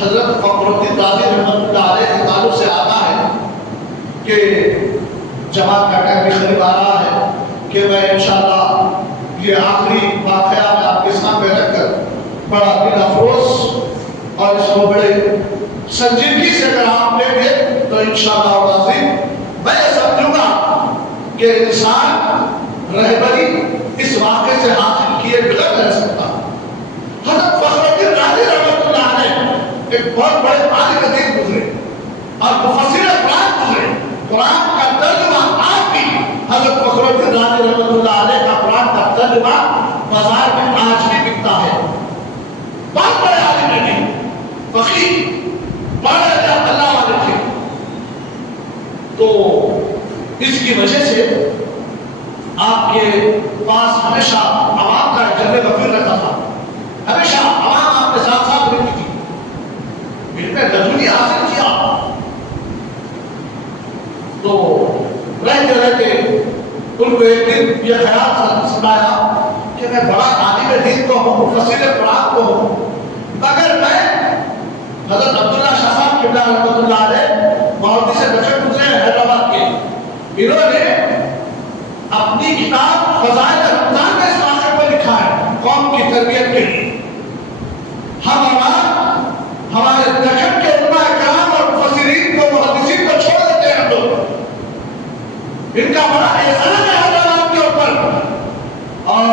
حضرت فخر الدین رازی رحمۃ اللہ علیہ کے تعلق سے آتا ہے کہ جماعت کا ٹائم بھی قریب آ رہا ہے کہ میں انشاءاللہ یہ آخری واقعات آپ کے سامنے رکھ کر بڑا دل افروز اور اس کو بڑے سنجیدگی سے اگر آپ لیں گے تو انشاءاللہ العظیم میں سمجھوں گا کہ انسان رہبری اس واقعے سے حاصل کیے بغیر رہ سکتا. حضرت فخر الدین رازی رحمۃ اللہ علیہ ایک بہت بڑے عالم دین گزرے اور مفسر قرآن گزرے. قرآن کا ترجمہ آج بھی حضرت فخر الدین رازی رحمۃ اللہ علیہ کا قرآن کا ترجمہ بازار میں آج بھی بکتا ہے. بہت بڑے عالم دین فقیہ بڑے اللہ والے تھے. تو اس کی وجہ سے آپ کے پاس ہمیشہ عوام کا جلوہ غفیر رکھا تھا. ہمیشہ عوام آپ کے ساتھ ساتھ رہتی تھی. ان میں رجولی حاصل کیا تو رہتے رہتے ان کو ایک دن یہ خیال سنایا کہ میں بڑا عالم دین تو ہوں, مفسر قرآن تو ہوں, مگر میں حضرت عبداللہ شاہ صاحب قبلہ رحمۃ اللہ علیہ ماوردی سے دکن گزرے حیدرآباد کے. انہوں نے اپنی کتاب فضائل رمضان میں اس واقعے کو لکھا ہے قوم کی تربیت کے لیے. ہمارے دکن کے علماء کرام اور مفسرین کو محدثین کو چھوڑ دیتے ہیں لوگ. ان کا بڑا احسان ہے حیدرآباد کے اوپر اور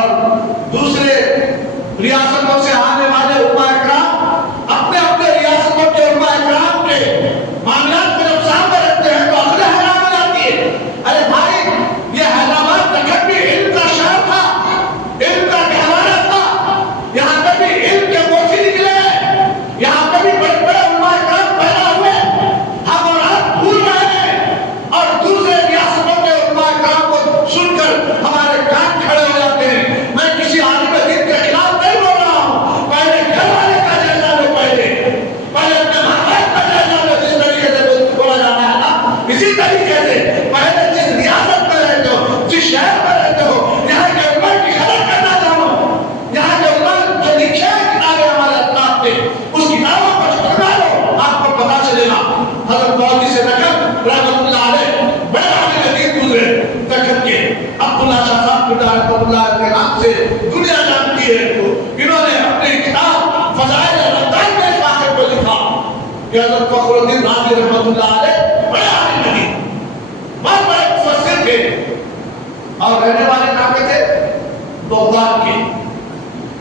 دوسرے ریاستوں سے آنے والے علماء کرام اپنے اپنے ریاستوں کے علماء کرام کے معاملات کو جب سامنے رکھتے ہیں تو اصل حیران ہو جاتی ہے. ارے بھائی یہ حیدرآباد دکن بھی علم کا شہر تھا, علم کا گہوارہ تھا. یہاں پہ بھی علم کے موسی نکلے ہیں, یہاں پہ بھی بڑے بڑے علماء کرام پیدا ہوئے. ہم اور آپ بھول رہے ہیں اور دوسرے ریاستوں کے علماء کرام کو سن کر ہمارے کان کھڑے ہو جاتے ہیں. میں کسی عالم دین کے خلاف نہیں بول رہا ہوں. پہلے گھر والے کا جائزہ لو, پہلے اپنے ماں باپ کا جائزہ لو. جس طریقے سے بولا جانا ہے نا اسی طریقے سے پہلے جس ریاست میں رہتے ہو, جس شہر میں رہتے ہو, یہاں کے علماء کی خبر کرنا جانو. یہاں کے علماء جو لکھے ہیں کتابیں ہمارے اطراف پہ, اس کتابوں کو چھوڑنا لو, آپ کو پتا چلے گا. حضرت مولوی سے دکن رحمۃ اللہ علیہ بڑے عالم دین گزرے دکن کے. عبداللہ شاہ صاحب رحمۃ اللہ کے نام سے دنیا جانتی ہے. انہوں نے اپنی کتاب فضائل رمضان میں اس واقعے کو لکھا کہ حضرت فخر الدین رازی رحمۃ اللہ علیہ بڑے عالم دین, بہت بڑے مفسر تھے اور رہنے والے کہاں کے تھے؟ بغداد کے.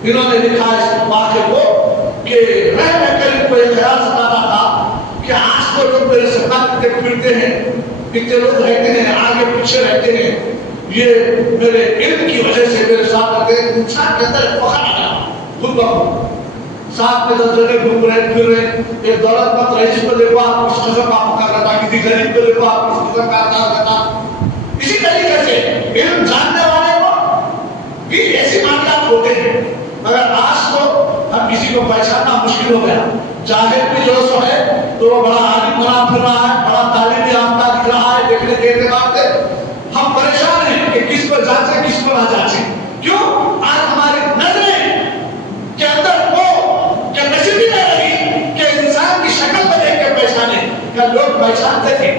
انہوں نے لکھا اس واقعے کو کہ رہ رہ کر ان کو یہ خیال ستانا تھا کہ آج تو لوگ میرے ساتھ پھرتے ہیں, کتنے لوگ رہتے ہیں آگے پیچھے رہتے ہیں, یہ میرے علم کی وجہ سے میرے ساتھ رہتے ہیں. انسان کے اندر فخر آ گیا خود بخود. ساتھ میں دس گھوم رہے پھر رہے, ایک دولت مند رئیس کو دیکھو آپ کس قسم کا فخر رہتا, کسی غریب کو دیکھو آپ کس قسم کا انداز رہتا. اسی طریقے سے علم جاننے والے کو بھی ایسی معاملات ہوتے ہیں. مگر آج تو ہم کسی کو پہچاننا مشکل ہو گیا. جاہل بھی جو سو ہے تو وہ بڑا عالم بنا پھر رہا ہے, بڑا تعلیم یافتہ دکھ رہا ہے دیکھنے کے اعتبار سے. ہم پریشان ہیں کہ کس کو جانچیں کس کو نہ جانچیں. کیوں؟ آج ہماری نظریں کے اندر وہ کیپیسٹی نہیں رہی کہ انسان کی شکل کو دیکھ کر پہچانے. کیا لوگ پہچانتے تھے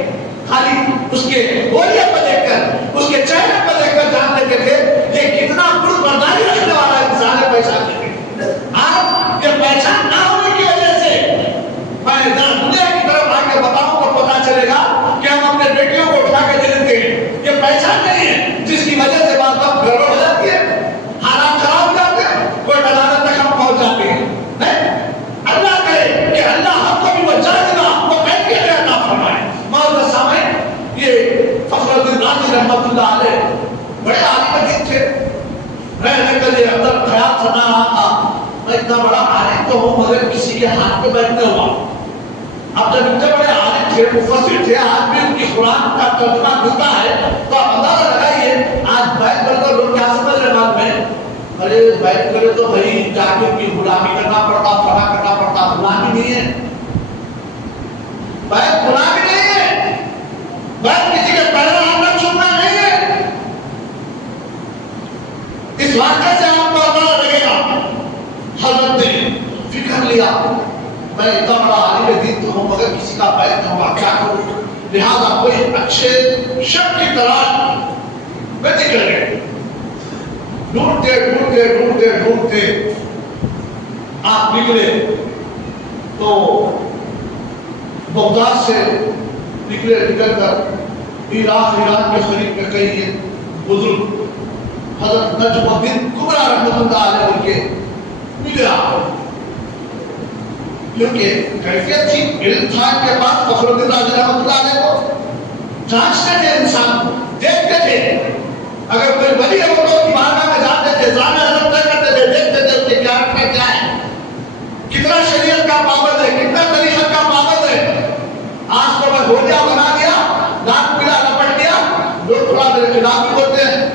خالی اس کے بولیے کو دیکھ کر, اس کے چہرے کو دیکھ کر جان لیتے تھے کہ کتنا بردباری رکھنے والا انسان ہے, پہچانتے تھے. آپ کے پہچان نہ ہونے کی وجہ سے میں دنیا کی طرف آ کے بتاؤں تو پتا چلے گا کہ ہم اپنے بیٹیوں کو اٹھا کے دے دیتے ہیں. یہ پہچان نہیں ہے جس کی وجہ سے بات بات گڑبڑ ہو جاتی ہے, حالات خراب ہو جاتے ہیں, کوئی عدالت تک ہم پہنچ جاتے ہیں. اللہ کرے کہ اللہ ہم کو بھی وہ جاننا وہ کیفیت عطا فرمائے. معزز سامعین, یہ فخر الدین رازی رحمۃ اللہ علیہ بڑے عالم دین تھے. رہنے کے لیے اندر خیال سنا رہا تھا میں اتنا بڑا عالم تو ہوں مگر کسی کے ہاتھ پہ بیٹھنے ہوا. اب جب اتنے بڑے عالم تھے, مفسر تھے, آج بھی ان کی قرآن کا ترجمہ ملتا ہے تو آپ اندازہ لگائیے آج بیت کر تو لوگ کیا سمجھ رہے بعد میں, ارے بیت کرے تو بھائی جاکر کی غلامی کرنا پڑتا, فنا کرنا پڑتا. غلامی نہیں ہے, بیت غلامی نہیں ہے, بیت کسی کے پہلے آمد چھوڑنا نہیں ہے. اس واقعے سے آپ کو اندازہ لگے گا حضرت نے فکر لیا میں اتنا بڑا کسی کا بیت نہ ہوا کیا کروں، لہذا کوئی اچھے شخص کی تلاش میں نکل گئے. ڈھونڈتے ڈھونڈتے ڈھونڈتے ڈھونڈتے آپ نکلے تو بغداد سے نکل کر ایران کے قریب میں کئی بزرگ حضرت نجم الدین کبرا رحمۃ اللہ علیہ کے ملے آپ، کیونکہ کیفیت تھی، علم تھا کے بعد فخر الدین رازی رحمۃ اللہ علیہ کو جانچتے تھے، انسان کو دیکھتے تھے، اگر کوئی ولی ہے وہ کی بارگاہ میں جاتے تھے، جانا رفتہ کرتے تھے، دیکھتے تھے اس کے کیریکٹر کیا ہے، کتنا شریعت کا پابند ہے، کتنا طریقت کا پابند ہے. آج تو میں گولیاں بنا دیا، دانت پیلا لپٹ دیا، لوگ تھوڑا میرے خلاف بھی ہوتے ہیں،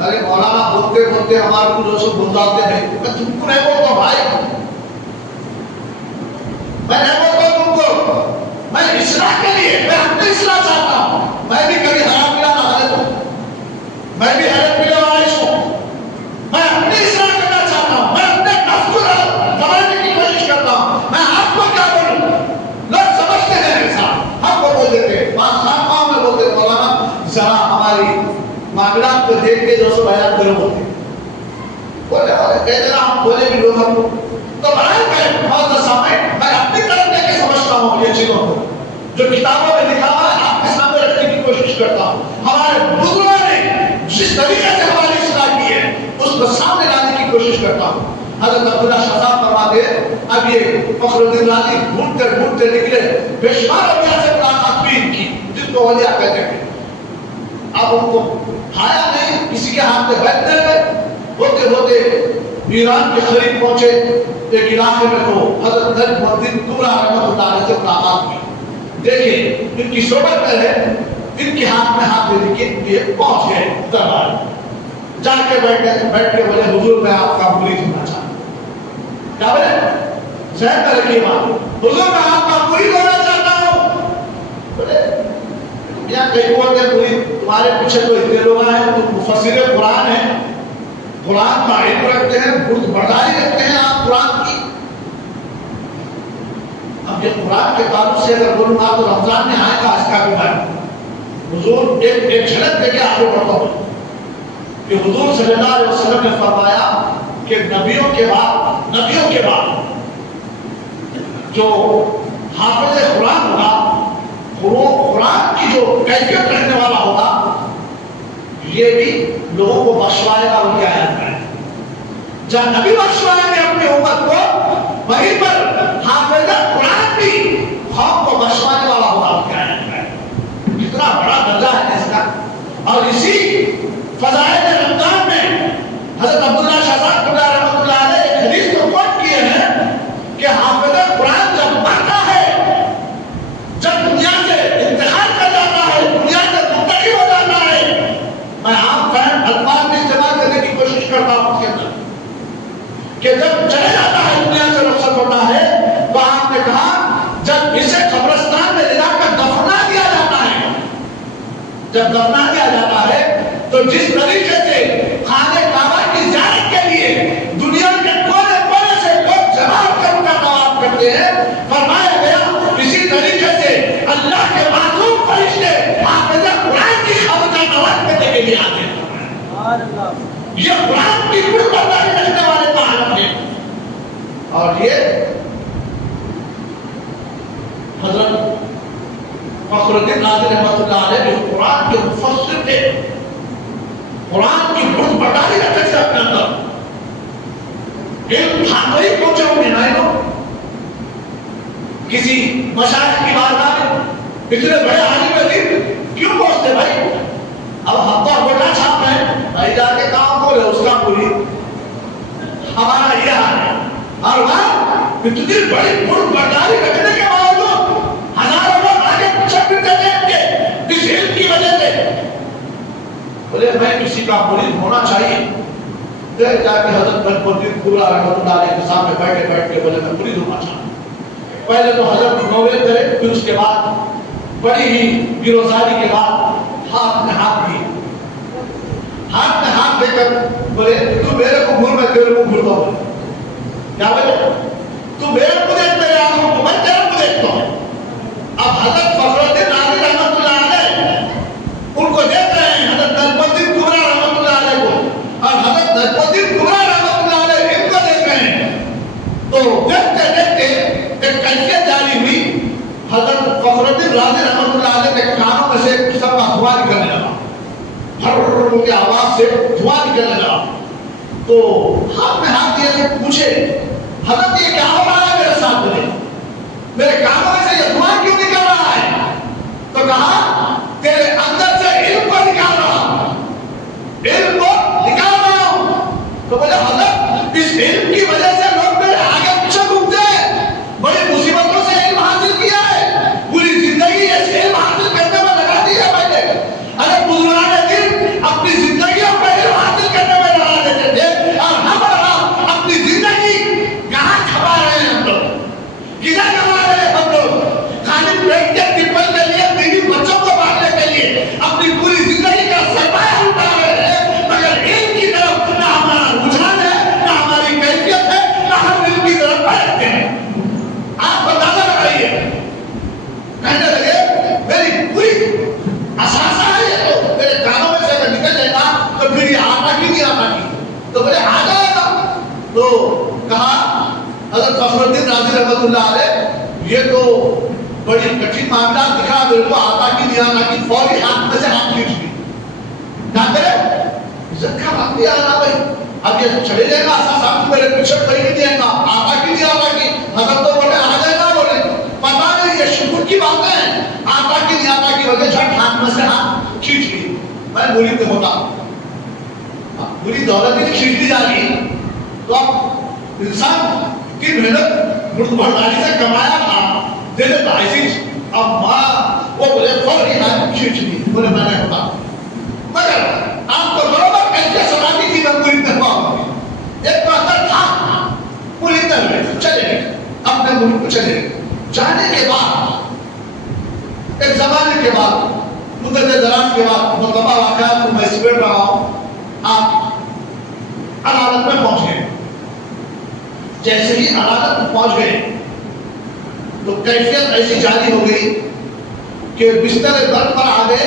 ارے مولانا بولتے بولتے ہمارے کو جو سب بلداتے ہیں، میں تم کو نہیں بولتا بھائی، میں نہیں بولتا تم کو، میں اصلاح کے لیے، میں اپنی اصلاح چاہتا ہوں، میں بھی کبھی حرام پیلا نہ غلط ہوں، میں بھی حرام پیلا وارث ہوں، میں اپنی اصلاح کرنا چاہتا ہوں، میں اپنے نفس کو سمجھنے کی کوشش کرتا ہوں. میں آپ کو کیا بولوں، لوگ سمجھتے ہیں ایسا، ہم کو بول دیتے ہیں، بات خام میں بولتے مولانا ذرا ہماری معاملات کو دیکھ کے جو سو بیان کرو ہوتے بولے کہتے نا ہم بولے بھی لوگ ہم کو تو بڑھائی کریں بہت سامنے. میں اپنی طرف دے کے سمجھتا ہوں یہ چیزوں کو جو کتابوں میں لکھا ہوا ہے آپ کے سامنے رکھنے کی کوشش کرتا ہوں. ہمارے بزرگوں نے جس طریقے سے ہماری اصلاح کی ہے اس کو سامنے لانے کی کوشش کرتا ہوں. حضرت عبداللہ شاہ صاحب فرماتے ہیں اب یہ فخر الدین رازی ڈھونڈتے ڈھونڈتے نکلے، بے شمار اولیاء سے ملاقات بھی ان کی جن کو اولیاء کہتے ہیں. اب ان کو کھایا نہیں، کسی کے ہاتھ میں بیٹھنے میں ہوتے ہوتے ایران کے قریب پہنچے ایک علاقے میں تو حضرت نجم الدین کبرا رحمۃ اللہ علیہ سے ملاقات کی. دیکھیں ان کی صحبت میں ہے، ان کے ہاتھ میں ہاتھ دے کے یہ پہنچ گئے دربار، جا کے بیٹھ کے بولے حضور میں آپ کا مرید ہونا چاہتا ہوں. کیا بولے ذہن میں رکھیے بات، حضور میں آپ کا مرید ہونا چاہتا ہوں. بولے یہاں کئی بولتے ہیں مرید، تمہارے پیچھے تو اتنے لوگ آئے، تم مفسر قرآن ہیں، قرآن کا علم رکھتے ہیں، برد برداری رکھتے ہیں آپ قرآن کی. اب یہ قرآن کے تعلق سے اگر بولوں گا تو رمضان میں آئے گا اس کا بھی بات. حضور ایک جھلک دے کے آگے بڑھتا ہوں کہ حضور صلی اللہ علیہ وسلم نے فرمایا کہ نبیوں کے بعد جو حافظ قرآن ہوگا، قرآن کی جو کیفیت رکھنے والا ہوگا، یہ بھی لوگوں کو بخشوائے گا ان کی آیت میں. جب نبی بخشوائیں گے اپنی امت کو، وہیں پر حافظ قرآن بھی قوم کو بخشوانے والا ہوگا ان کی آیت میں. کتنا بڑا درجہ ہے اس کا. اور اسی فضائل رمضان میں حضرت عبداللہ شاہ صاحب قبلہ رحمۃ اللہ علیہ ایک حدیث کو کوٹ کیے ہیں کہ حافظ قرآن جب مرتا ہے، جب دنیا سے انتقال کر جاتا ہے، دنیا سے منتقل ہو جاتا ہے، میں عام فہم الفاظ میں استعمال کرنے کی کوشش کرتا ہوں اس کے اندر کہ جب چلے جاتا ہے، دنیا سے رخصت ہوتا ہے، تو آپ نے کہا جب اسے قبرستان میں لے جا کر دفنا دیا جاتا ہے، جب دفنا دیا جاتا ہے تو جس طریقے سے خانہ کعبہ کی زیارت کے لیے دنیا کے کونے کونے سے لوگ جمع کر ان کا طواف کرتے ہیں، فرمایا گیا اسی طریقے سے اللہ کے معصوم فرشتے حافظ قرآن کی خبر کا نواز کرنے کے لیے آتے ہیں. یہ قرآن کی کل برداری رکھنے والے تو عالم ہے. اور یہ حضرت فخر الدین رازی رحمۃ اللہ علیہ جو قرآن کے مفسر تھے، قرآن کی بڑھ بڑھائی رکھتے تھے اپنے اندر، علم تھا نہیں پہنچے ہوں گے نہیں لوگ کسی مشاہد کی بارگاہ میں اتنے بڑے عالم دین کیوں پہنچتے بھائی؟ اب ہم تو بڑا چھاپ ہیں بھائی، جا کے کام بولے اس کا پوری ہمارا یہ حال ہے. اور وہاں اتنی بڑی بڑھ بڑھائی رکھنے کے باوجود ہزاروں لوگ آگے پیچھے پھرتے دیکھ کے اس علم کی وجہ سے بولے میں کسی کا مرید ہونا چاہیے. پھر جا کے حضرت نجم الدین کبرا رحمۃ اللہ علیہ کے سامنے بیٹھ کے بولے میں مرید ہونا چاہتا ہوں. پہلے تو حضرت نوے کرے، پھر اس کے بعد بڑی ہی گروزاری کے بعد ہاتھ میں ہاتھ دے کر بولے تو میرے کو گھر، میں تیرے کو گھرتا ہوں. کیا بولے تو میرے کو دیکھ، میرے آنکھوں کو، میں تیرے کو دیکھتا ہوں. کیفیت جاری ہوئی، حضرت فخر الدین رازی رحمۃ اللہ علیہ کے کانوں میں سے ایک قسم کا دھواں نکلنے لگا، ہر کی آواز سے دھواں نکلنے لگا. تو ہاتھ میں ہاتھ دیا سے پوچھے حضرت یہ کیا ہو رہا ہے میرے ساتھ؟ میرے کانوں میں سے یہ دھواں کیوں نکل رہا ہے؟ تو کہا تیرے اندر سے علم کو نکال رہا ہوں، علم کو نکال رہا ہوں. تو بولے حضرت اس علم کی وجہ سے لوگ میرے آگے پیچھے گھومتے ہیں، بڑی مصیبتوں سے علم حاصل کیا ہے، پوری زندگی اس علم حاصل کرنے میں لگا دی ہے میں نے. اگر بزرگان دین اپنی زندگیوں کو علم حاصل کرنے میں لگا دیتے تھے، اور ہم اپنی زندگی کہاں کھپا رہے ہیں، ہم لوگ کدھر کما رہے ہیں، ہم لوگ خالی پیٹ کے ٹپل کے لیے، بیوی بچوں کو پالنے کے لیے اپنی پوری زندگی کا سرمایہ اٹھا رہے ہیں، مگر علم کی طرف نہ ہمارا رجحان ہے، نہ ہماری کیفیت ہے، نہ ہم علم کی طرف بڑھتے ہیں. آپ اندازہ لگائیے. کہنے لگے میری پوری اثاثہ ہے یہ، تو میرے کانوں میں سے اگر نکل جائے گا تو پھر یہ آتا کی نہیں آتا کی. تو بولے آ جائے گا. تو کہا حضرت فخر الدین رازی رحمۃ اللہ علیہ یہ تو بڑی کٹھن معاملات دکھا، میرے کو آتا کی نہیں آتا کی. فوری ہاتھ میں سے ہاتھ کھینچ لی. کیا کرے؟ عزت کا وقت بھی آنا بھائی، اب یہ چلے جائے گا ایسا صاحب میرے پیچھے پڑی نہیں جائے گا، آتا کی نہیں آتا کی. حضرت تو بولے آ جائے گا. بولے پتا نہیں یہ شکر کی باتیں ہیں، آتا کی نہیں آتا کی وجہ جھٹ ہاتھ میں سے ہاتھ کھینچ لی. میں مرید میں ہوتا پوری دولت بھی کھینچ لی جا رہی. تو اب انسان کی محنت برداری سے کمایا تھا، دے دیتا ایسی. اب ماں وہ بولے فوری ہاتھ کھینچ لی. بولے میں نے ہوتا، مگر آپ کو برابر کیسے سناتی تھی میں مرید میں پاؤں. ایک بہتر تھا مرید میں چلے گئے، اپنے ملک کو چلے گئے. جانے کے بعد ایک زمانے کے بعد، مدت دراز کے بعد، مطلبہ واقعات کو میں سمیٹ رہا ہوں، آپ عدالت میں پہنچ گئے. جیسے ہی عدالت میں پہنچ گئے تو کیفیت ایسی جاری ہو گئی کہ بستر درد پر آ گئے،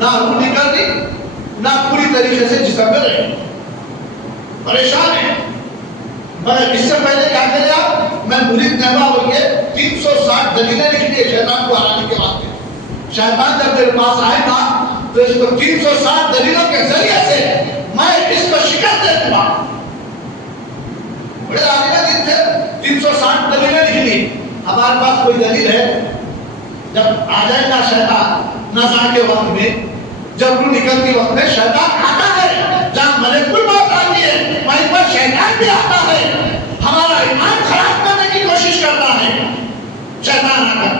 نہ روح نکل دی، نہ پوری طریقے سے جسم میں رہے، پریشان ہیں. مگر اس سے پہلے کیا کرے آپ؟ میں مرید نہوا بول کے 360 دلیلیں لکھ دیے شیطان کو ہرانے کے واسطے. شیطان جب میرے پاس آئے گا تو اس کو 360 دلیلوں کے ذریعے سے میں اس کو شکست دے دوں گا. بڑے عالم دن تھے، 360 دلیلیں لکھ لی. ہمارے پاس کوئی دلیل ہے؟ جب آ جائے گا شیطان نزا کے وقت میں، جب روح نکلتی وقت میں شیطان آتا ہے، جہاں ملک الموت آتی ہے وہیں پر شیطان بھی آتا ہے. ہمارا ایمان خراب کرنے کی کوشش کرتا ہے شیطان آ کر.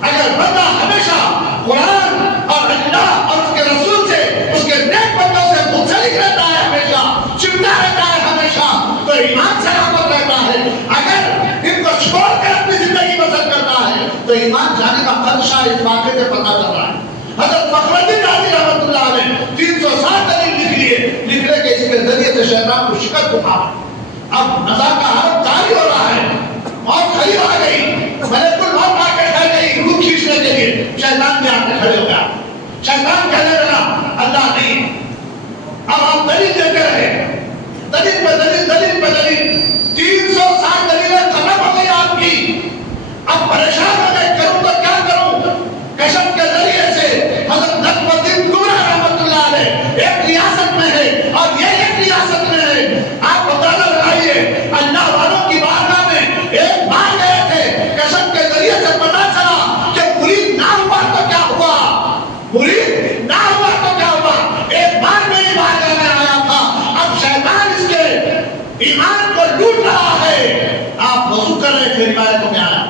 اگر بندہ ہمیشہ قرآن اور اللہ اور اس کے رسول سے، اس کے نیک بندوں سے منسلک رہتا ہے، ہمیشہ چمٹا رہتا ہے ہمیشہ، تو ایمان سلامت رہتا ہے. اگر ان کو چھوڑ کر اپنی زندگی بسر کرتا ہے تو ایمان جانے کا خدشہ اس واقعے سے پتہ چل رہا ہے. حضرت فخر الدین رازی رحمۃ اللہ علیہ 360 دلیل لکھ لیے، لکھنے کے اس کے ذریعے سے شیطان کو شکست اٹھا. اب نزا کا حالت جاری ہو رہا ہے، موت قریب آ گئی، ملک الموت آ کے کھڑ گئی روح کھینچنے کے لیے. شیطان بھی آ کے کھڑے ہو گیا. شیطان کہنے لگا اللہ نہیں. اب آپ دلیل دیتے رہے، دلیل پہ دلیل، دلیل پہ دلیل. 360 دلیلیں ختم ہو گئی آپ کی. اب پریشان ہو گئے، کروں تو کیا کروں؟ کشف کے ذریعے سے حضرت نجم الدین کبرا رحمۃ اللہ علیہ ایک ریاست میں ہے اور یہ ایک ریاست میں ہے. آپ اندازہ لگائیے، اللہ والوں کی بارگاہ میں ایک بار گئے تھے، کشف کے ذریعے سے پتا چلا کہ مرید نہ ہوا تو کیا ہوا، مرید نہ ہوا تو کیا ہوا. ایک بار میری بارگاہ میں آیا تھا، اب شیطان اس کے ایمان کو لوٹ رہا ہے. آپ وضو کر رہے تھے، روایتوں میں آیا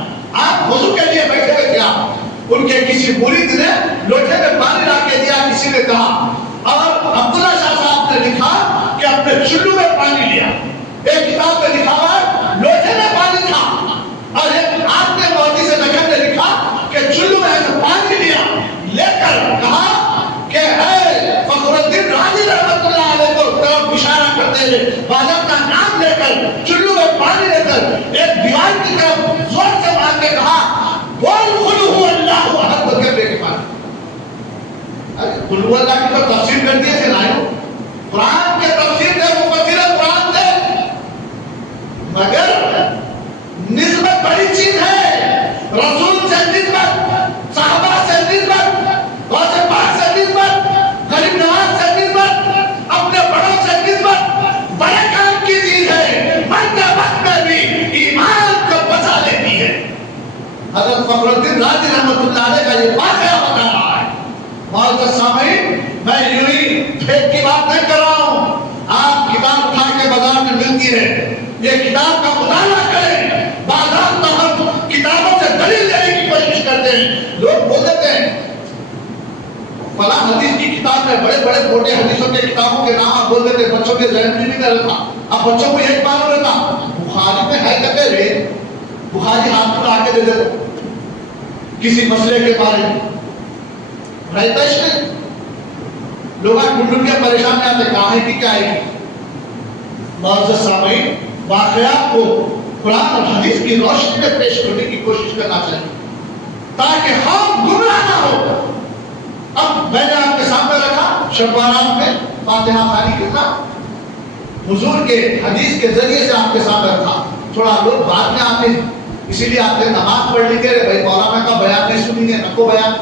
آپ وضو کے لیے بیٹھے ہوئے تھے. آپ ان کے کسی مرید نے لوٹے میں پانی لا کے دیا، کسی نے کہا، اور عبداللہ شاہ صاحب نے لکھا کہ اپنے چلو میں پانی لیا. ایک کتاب میں لکھا ہوا لوٹے میں پانی تھا، اور ایک آپ نے موتی سے نکل نے لکھا کہ چلو میں پانی لیا، لے کر کہا کہ اے فخر الدین رازی رحمۃ اللہ علیہ کو طرف اشارہ کرتے ہوئے واجب کا نام لے کر چلو میں پانی لے کر ایک دیوار کی طرف زور سے مار کے کہا قل هو اللہ احد بول کے کے پاس. قل هو اللہ کی تو تفسیر کر دی ہے. قرآن کے تفسیر ہے، مفسر قرآن سے رسول سے نسبت، صحابہ سے نسبت، غوث پاک سے نسبت، غریب نواز سے نسبت، اپنے بڑوں سے نسبت بڑے کام کی چیز ہے، مرتے وقت میں بھی ایمان کو بچا لیتی ہے۔ حضرت فخر الدین رازی رحمۃ اللہ علیہ کا یہ واقعہ بتا رہا ہے۔ معزز سامعین، میں یوں ہی پھیک کی بات نہیں کر رہا ہوں، آپ کتاب اٹھا کے بازار میں ملتی ہے، یہ کتاب کا مطالعہ کریں۔ بازار تو ہم کتابوں سے دلیل لینے کی کوشش کرتے ہیں، لوگ بول دیتے ہیں فلاں حدیث کی کتاب میں بڑے بڑے موٹے حدیثوں کے کتابوں کے نام آپ بول دیتے ہیں، بچوں کے ذہن میں نہیں رہتا، اب بچوں کو یہی معلوم رہتا بخاری میں ہے کہتے رہے، بخاری ہاتھ میں آ کے دے دے کسی مسئلے کے بارے میں رہتا اس میں، لوگ ڈھونڈ کے پریشان آتے کہاں ہے کہ کیا ہے۔ معزز سامعین، واقعات کو قرآن اور حدیث کی روشنی میں پیش کرنے کی کوشش کرنا چاہیے تاکہ ہم گمراہ نہ ہو۔ اب میں نے آپ کے سامنے رکھا شبانات میں فاتحہ خانی کتنا حضور کے حدیث کے ذریعے سے آپ کے سامنے رکھا، تھوڑا لوگ بعد میں آتے ہیں اسی لیے آپ نے نماز پڑھ لی کہ بھائی مولانا کا بیان نہیں سنیں گے، نکو بیان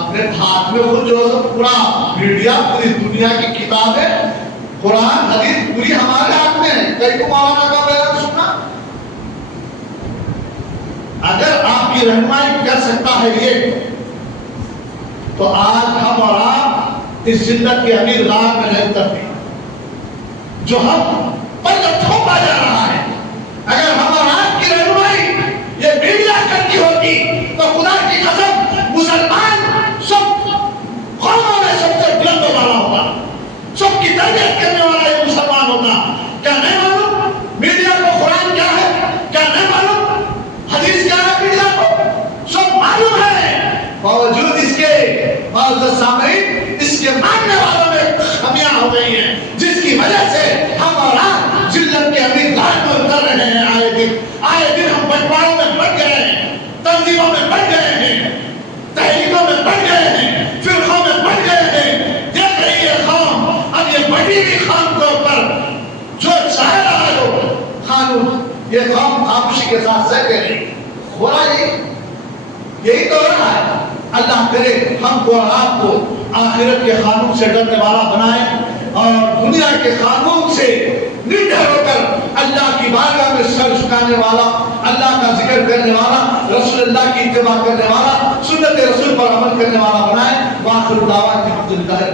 اپنے ہاتھ میں خود جو ہے پورا میڈیا پوری دنیا کی کتاب ہے، قرآن حدیث پوری ہمارے ہاتھ میں ہے، کئی کو مولانا کا بیان سننا۔ اگر آپ کی رہنمائی کر سکتا ہے یہ، تو آج ہم اور آپ اس جنت کے امیر راہ میں نہیں اترتے جو ہم پر تھوپا جا رہا ہے۔ اگر ہم اور آپ کی رہنمائی یہ میڈیا کرتی ہوتی تو خدا کی قسم مسلمان سب قوموں میں سب سے بلند والا ہوتا، سب کی تربیت کرنے والا یہ مسلمان ہوتا۔ کیا نہیں معلوم میڈیا کو قرآن کیا ہے؟ کیا نہیں معلوم حدیث کیا ہے؟ میڈیا کو سب معلوم ہے، باوجود اس کے معزز سامعین اس کے ماننے والوں میں خمیاں ہو گئی ہیں، جس کی وجہ سے ہم اور آپ ذلت کے امیر راہ میں اتر رہے ہیں۔ آئے دن ہم بٹواروں میں بٹ گئے ہیں، تنظیموں میں بٹ گئے ہیں، تحریکوں میں بٹ گئے ہیں، فرقوں میں بٹ گئے ہیں۔ دیکھ رہی ہے قوم، اب یہ بڑی ہوئی قوم کے اوپر جو چاہ رہا ہے وہ قانون، یہ قوم خاموشی کے ساتھ سہ کہہ رہی ہو رہا ہے، یہی تو ہو رہا ہے۔ اللہ کرے ہم کو اور آپ کو آخرت کے قانون سے ڈرنے والا بنائے اور دنیا کے قانون سے نڈر ہو کر اللہ کی بارگاہ میں سر جھکانے والا، اللہ کا ذکر کرنے والا، رسول اللہ کی اتباع کرنے والا، سنت رسول پر عمل کرنے والا بنائے۔ وآخر دعوانا الحمدللہ۔